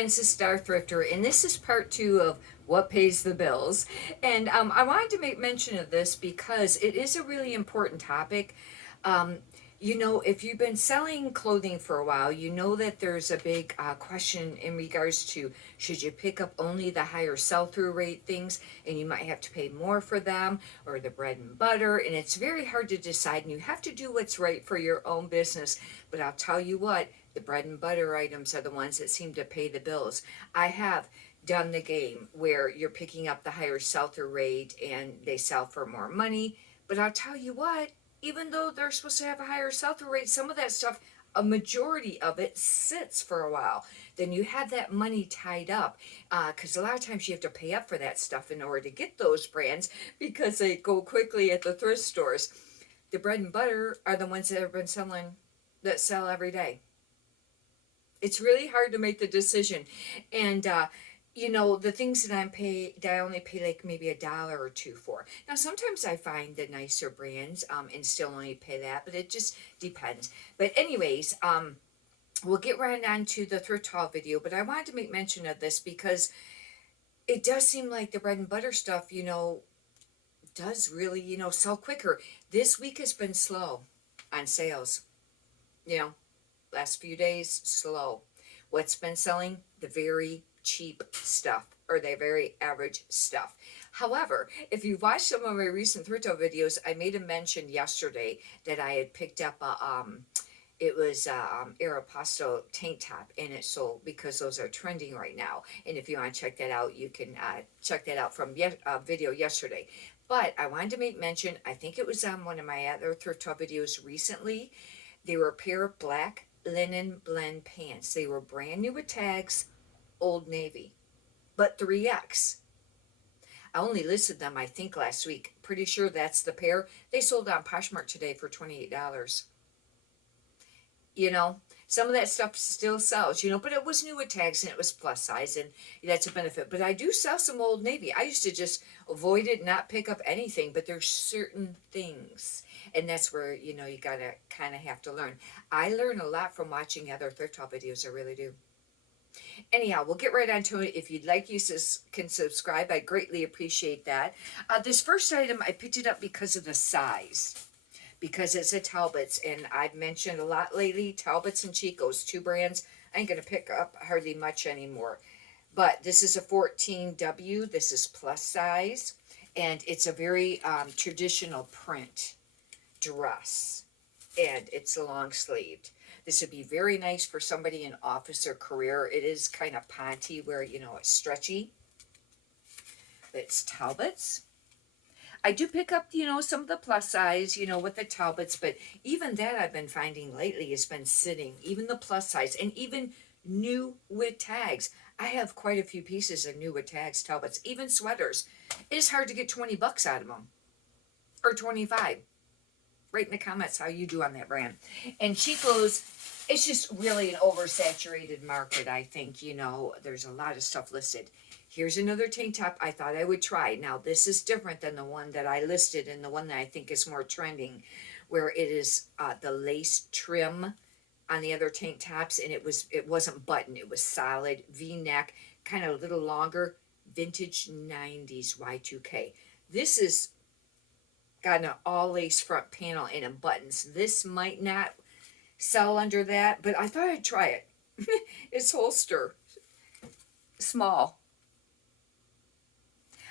friends, this is Star Thrifter, and this is part two of what pays the bills. And I wanted to make mention of this because it is a really important topic. Um, if you've been selling clothing for a while, you know that there's a big question in regards to should you pick up only the higher sell through rate things and you might have to pay more for them, or the bread and butter. And it's very hard to decide, and you have to do what's right for your own business. But I'll tell you what, the bread and butter items are the ones that seem to pay the bills. I have done the game where you're picking up the higher sell through rate and they sell for more money. But I'll tell you what, even though they're supposed to have a higher sell through rate, some of that stuff, a majority of it sits for a while. Then you have that money tied up, because a lot of times you have to pay up for that stuff in order to get those brands because they go quickly at the thrift stores. The bread and butter are the ones that have been selling, that sell every day. It's really hard to make the decision. And the things that I only pay like maybe $1 or two for. Now sometimes I find the nicer brands and still only pay that, but it just depends. But anyways, we'll get right on to the thrift haul video, but I wanted to make mention of this because it does seem like the bread and butter stuff, does really, sell quicker. This week has been slow on sales. Last few days, slow. What's been selling? The very cheap stuff, or the very average stuff. However, if you watched some of my recent thrift videos, I made a mention yesterday that I had picked up it was Aeropostale tank top, and it sold because those are trending right now. And if you want to check that out, you can check that out from video yesterday. But I wanted to make mention, I think it was on one of my other thrift videos recently. They were a pair of black linen blend pants. They were brand new with tags, Old Navy, but 3X. I only listed them, I think, last week. Pretty sure that's the pair. They sold on Poshmark today for $28. Some of that stuff still sells, but it was new with tags and it was plus size, and that's a benefit. But I do sell some Old Navy. I used to just avoid it, not pick up anything, but there's certain things, and that's where, you gotta kind of have to learn. I learn a lot from watching other thrift haul videos, I really do. Anyhow, we'll get right on to it. If you'd like, you can subscribe. I greatly appreciate that. This first item, I picked it up because of the size, because it's a Talbot's, and I've mentioned a lot lately, Talbot's and Chico's, two brands I ain't going to pick up hardly much anymore. But this is a 14W. This is plus size, and it's a very traditional print dress, and it's a long sleeved. This would be very nice for somebody in office or career. It is kind of panty where, it's stretchy. But it's Talbot's. I do pick up, some of the plus size, with the Talbots, but even that I've been finding lately has been sitting, even the plus size, and even new with tags. I have quite a few pieces of new with tags, Talbots, even sweaters. It's hard to get 20 bucks out of them, or 25. Write in the comments how you do on that brand. And Chico's, it's just really an oversaturated market, I think. There's a lot of stuff listed. Here's another tank top I thought I would try. Now, this is different than the one that I listed and the one that I think is more trending, where it is the lace trim on the other tank tops, and it wasn't button. It was solid V-neck, kind of a little longer, vintage 90s Y2K. This is got an all lace front panel and buttons. This might not sell under that, but I thought I'd try it. It's holster, small.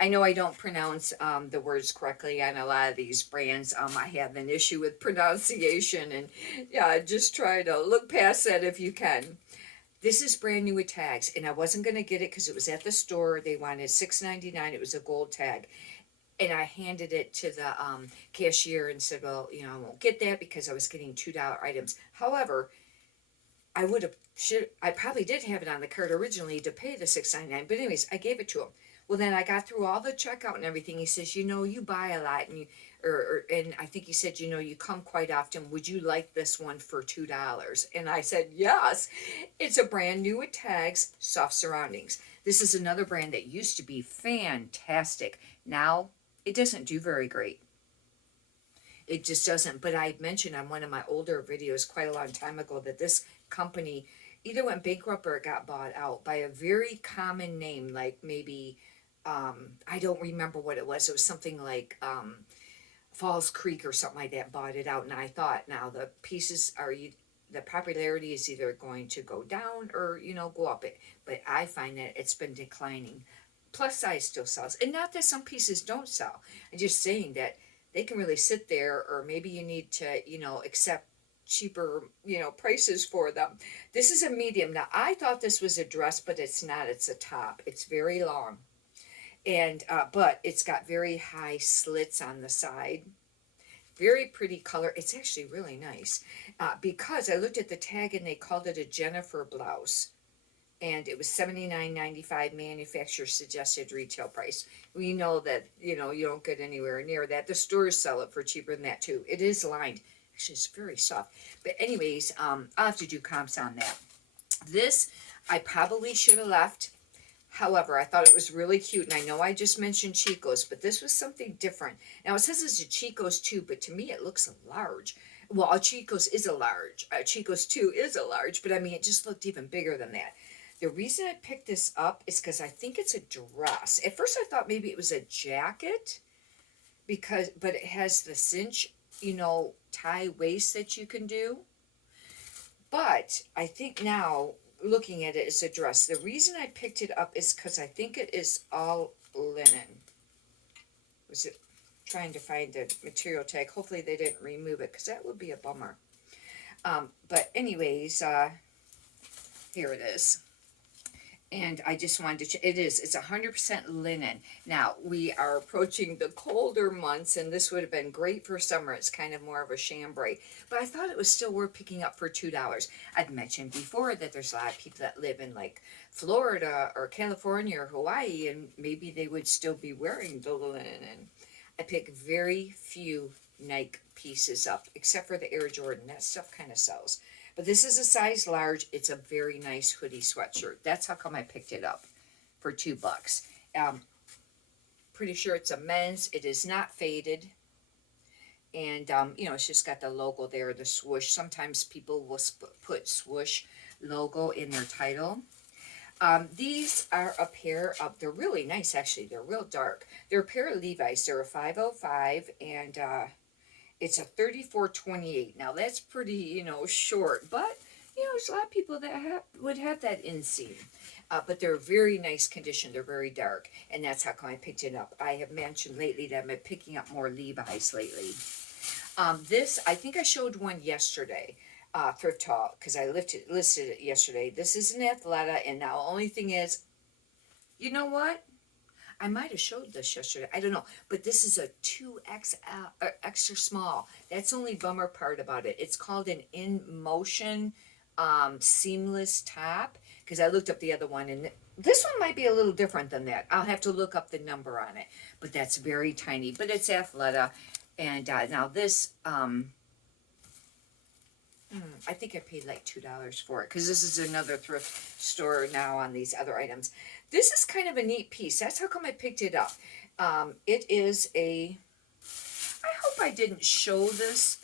I know I don't pronounce the words correctly on a lot of these brands. I have an issue with pronunciation, and just try to look past that if you can. This is brand new with tags, and I wasn't going to get it because it was at the store. They wanted $6.99. It was a gold tag. And I handed it to the cashier and said, well, I won't get that because I was getting $2 items. However, I probably did have it on the card originally to pay the $6.99. But anyways, I gave it to him. Well, then I got through all the checkout and everything. He says, you buy a lot, and and I think he said, you come quite often. Would you like this one for $2? And I said, yes. It's a brand new with tags, soft surroundings. This is another brand that used to be fantastic. Now, it doesn't do very great. It just doesn't. But I mentioned on one of my older videos quite a long time ago that this company either went bankrupt or it got bought out by a very common name, like maybe, I don't remember what it was. It was something like, Falls Creek or something like that bought it out. And I thought, now the pieces are, the popularity is either going to go down or, go up. But I find that it's been declining. Plus size still sells. And not that some pieces don't sell. I'm just saying that they can really sit there, or maybe you need to, accept cheaper, prices for them. This is a medium. Now, I thought this was a dress, but it's not. It's a top. It's very long. And, but it's got very high slits on the side. Very pretty color. It's actually really nice. Because I looked at the tag and they called it a Jennifer blouse. And it was $79.95 manufacturer suggested retail price. We know that, you don't get anywhere near that. The stores sell it for cheaper than that too. It is lined. Actually, it's very soft. But anyways, I'll have to do comps on that. This, I probably should have left. However, I thought it was really cute, and I know I just mentioned Chico's, but this was something different. Now, it says it's a Chico's too, but to me it looks large. Well, a Chico's is a large. A Chico's too is a large, but I mean, it just looked even bigger than that. The reason I picked this up is because I think it's a dress. At first I thought maybe it was a jacket, but it has the cinch, tie waist that you can do. But I think now, looking at it, it's a dress. The reason I picked it up is because I think it is all linen. Was it trying to find the material tag? Hopefully they didn't remove it, because that would be a bummer. But anyways, here it is. And I just wanted to, it's 100% linen. Now, we are approaching the colder months, and this would have been great for summer. It's kind of more of a chambray. But I thought it was still worth picking up for $2. I'd mentioned before that there's a lot of people that live in like Florida or California or Hawaii, and maybe they would still be wearing the linen. And I pick very few Nike pieces up, except for the Air Jordan. That stuff kind of sells. But this is a size large. It's a very nice hoodie sweatshirt. That's how come I picked it up for $2. Pretty sure it's a men's. It is not faded. And, it's just got the logo there, the swoosh. Sometimes people will put swoosh logo in their title. These are a pair of, they're really nice actually. They're real dark. They're a pair of Levi's. They're a 505, and it's a 34-28. Now that's pretty, short, but there's a lot of people that would have that inseam. But they're very nice condition. They're very dark, and that's how come I picked it up. I have mentioned lately that I've been picking up more Levi's lately. This, I think I showed one yesterday, Thrift Haul, because I listed it yesterday. This is an Athleta, and now the only thing is, you know what? I might have showed this yesterday. I don't know. But this is a 2XL, extra small. That's the only bummer part about it. It's called an In Motion seamless top. Because I looked up the other one, and this one might be a little different than that. I'll have to look up the number on it. But that's very tiny. But it's Athleta. And now this, I think I paid like $2 for it, because this is another thrift store now on these other items. This is kind of a neat piece. That's how come I picked it up. It is a, I hope I didn't show these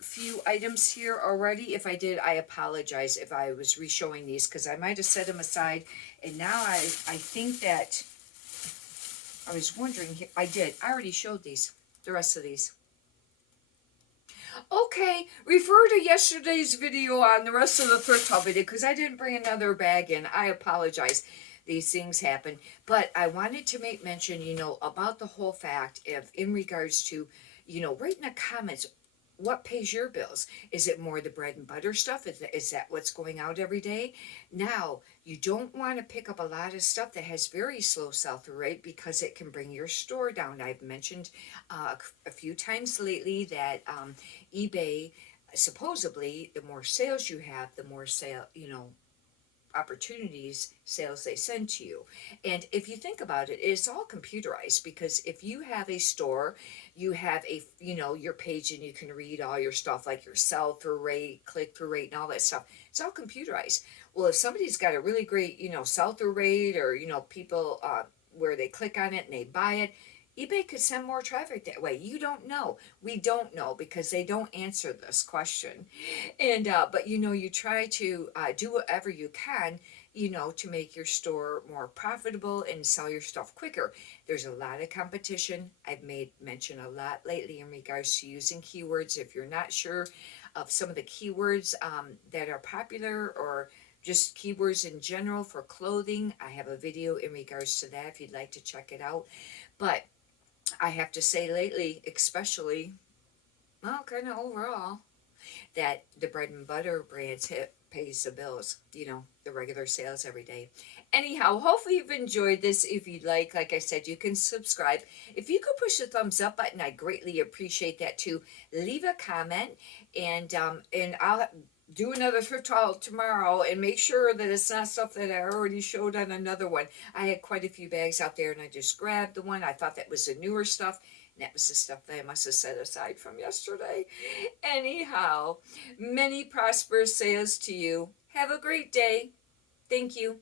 few items here already. If I did, I apologize if I was re-showing these, because I might have set them aside. And now I think that, I was wondering, I did. I already showed these, the rest of these. Okay, refer to yesterday's video on the rest of the thrift haul video, because I didn't bring another bag in. I apologize. These things happen. But I wanted to make mention, about the whole fact of, in regards to, write in the comments, what pays your bills? Is it more the bread and butter stuff? Is that what's going out every day? Now, you don't want to pick up a lot of stuff that has very slow sell-through rate, because it can bring your store down. I've mentioned a few times lately that eBay, supposedly, the more sales you have, the more opportunities, sales they send to you. And if you think about it, it's all computerized, because if you have a store, you have your page, and you can read all your stuff, like your sell-through rate, click-through rate, and all that stuff. It's all computerized. Well, if somebody's got a really great, sell-through rate, or, people where they click on it and they buy it, eBay could send more traffic that way. You don't know. We don't know because they don't answer this question. And but you know, you try to do whatever you can, you know, to make your store more profitable and sell your stuff quicker. There's a lot of competition. I've made mention a lot lately in regards to using keywords. If you're not sure of some of the keywords that are popular, or just keywords in general for clothing, I have a video in regards to that if you'd like to check it out. But I have to say lately, especially, well, kind of overall, that the bread and butter brands hit pays the bills, you know, the regular sales every day. Anyhow, hopefully you've enjoyed this. If you'd like I said, you can subscribe. If you could push the thumbs up button, I greatly appreciate that too. Leave a comment, and I'll do another thrift haul tomorrow and make sure that it's not stuff that I already showed on another one. I had quite a few bags out there and I just grabbed the one I thought that was the newer stuff, and that was the stuff that I must have set aside from yesterday. Anyhow, many prosperous sales to you. Have a great day. Thank you.